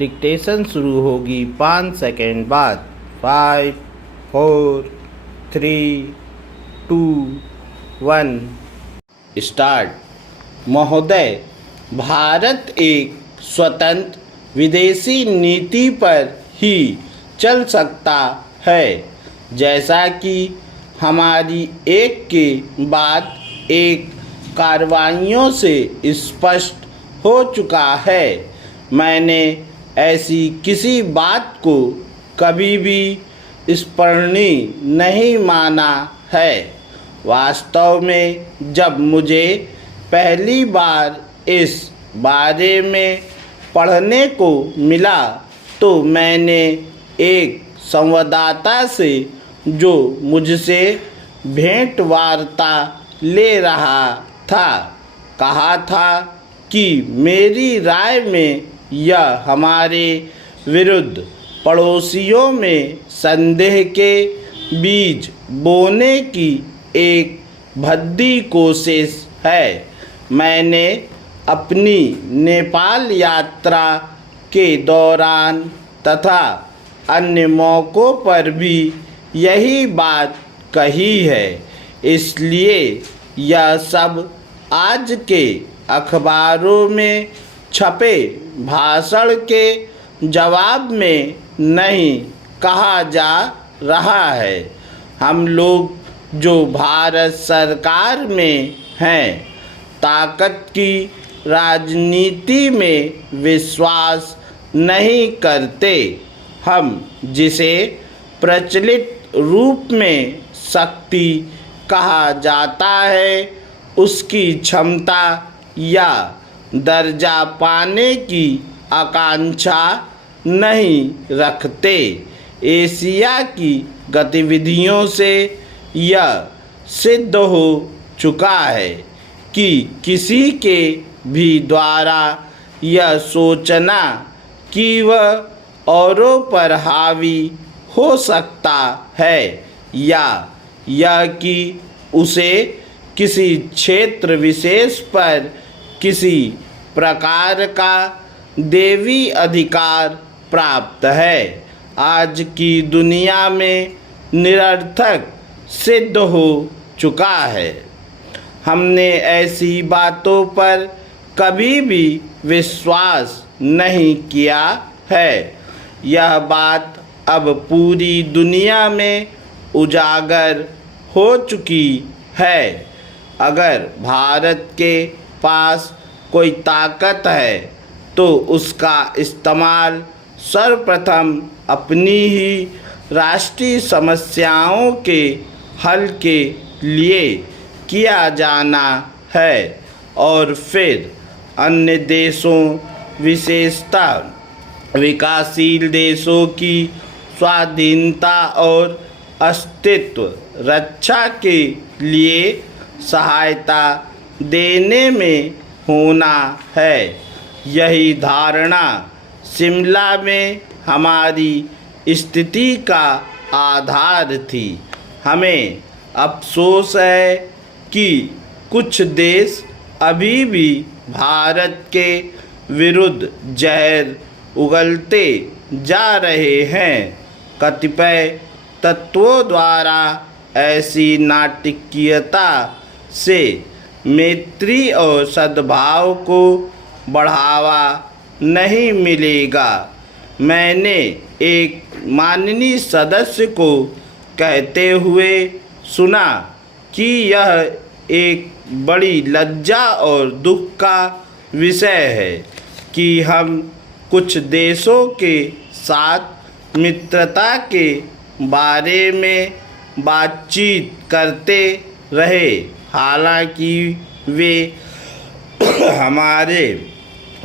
Dictation शुरू होगी 5 second बाद। 5 4 3 2 1 स्टार्ट। महोदय, भारत एक स्वतंत्र विदेशी नीति पर ही चल सकता है, जैसा कि हमारी एक के बाद एक कार्रवाइयों से स्पष्ट हो चुका है। मैंने ऐसी किसी बात को कभी भी स्मरणीय नहीं माना है। वास्तव में जब मुझे पहली बार इस बारे में पढ़ने को मिला तो मैंने एक संवाददाता से, जो मुझसे भेंट वार्ता ले रहा था, कहा था कि मेरी राय में यह हमारे विरुद्ध पड़ोसियों में संदेह के बीज बोने की एक भद्दी कोशिश है। मैंने अपनी नेपाल यात्रा के दौरान तथा अन्य मौक़ों पर भी यही बात कही है। इसलिए यह सब आज के अखबारों में छपे भाषण के जवाब में नहीं कहा जा रहा है। हम लोग जो भारत सरकार में हैं, ताकत की राजनीति में विश्वास नहीं करते। हम जिसे प्रचलित रूप में शक्ति कहा जाता है, उसकी क्षमता या दर्जा पाने की आकांक्षा नहीं रखते। एशिया की गतिविधियों से यह सिद्ध हो चुका है कि किसी के भी द्वारा यह सोचना कि वह औरों पर हावी हो सकता है या यह कि उसे किसी क्षेत्र विशेष पर किसी प्रकार का दैवी अधिकार प्राप्त है, आज की दुनिया में निरर्थक सिद्ध हो चुका है। हमने ऐसी बातों पर कभी भी विश्वास नहीं किया है। यह बात अब पूरी दुनिया में उजागर हो चुकी है। अगर भारत के पास कोई ताकत है तो उसका इस्तेमाल सर्वप्रथम अपनी ही राष्ट्रीय समस्याओं के हल के लिए किया जाना है और फिर अन्य देशों, विशेषतः विकासशील देशों की स्वाधीनता और अस्तित्व रक्षा के लिए सहायता देने में होना है। यही धारणा शिमला में हमारी स्थिति का आधार थी। हमें अफसोस है कि कुछ देश अभी भी भारत के विरुद्ध जहर उगलते जा रहे हैं। कतिपय तत्वों द्वारा ऐसी नाटकीयता से मैत्री और सद्भाव को बढ़ावा नहीं मिलेगा। मैंने एक माननीय सदस्य को कहते हुए सुना कि यह एक बड़ी लज्जा और दुख का विषय है कि हम कुछ देशों के साथ मित्रता के बारे में बातचीत करते रहे, हालांकि वे हमारे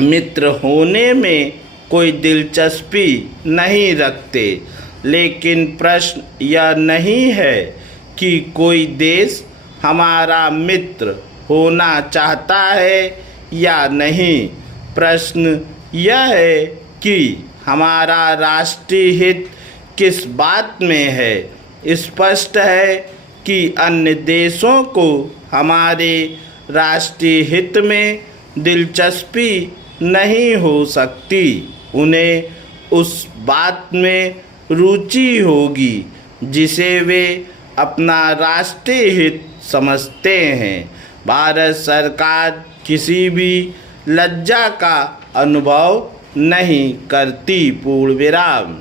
मित्र होने में कोई दिलचस्पी नहीं रखते। लेकिन प्रश्न यह नहीं है कि कोई देश हमारा मित्र होना चाहता है या नहीं। प्रश्न यह है कि हमारा राष्ट्रीय हित किस बात में है। स्पष्ट है कि अन्य देशों को हमारे राष्ट्रीय हित में दिलचस्पी नहीं हो सकती। उन्हें उस बात में रुचि होगी जिसे वे अपना राष्ट्रीय हित समझते हैं। भारत सरकार किसी भी लज्जा का अनुभव नहीं करती। पूर्ण विराम।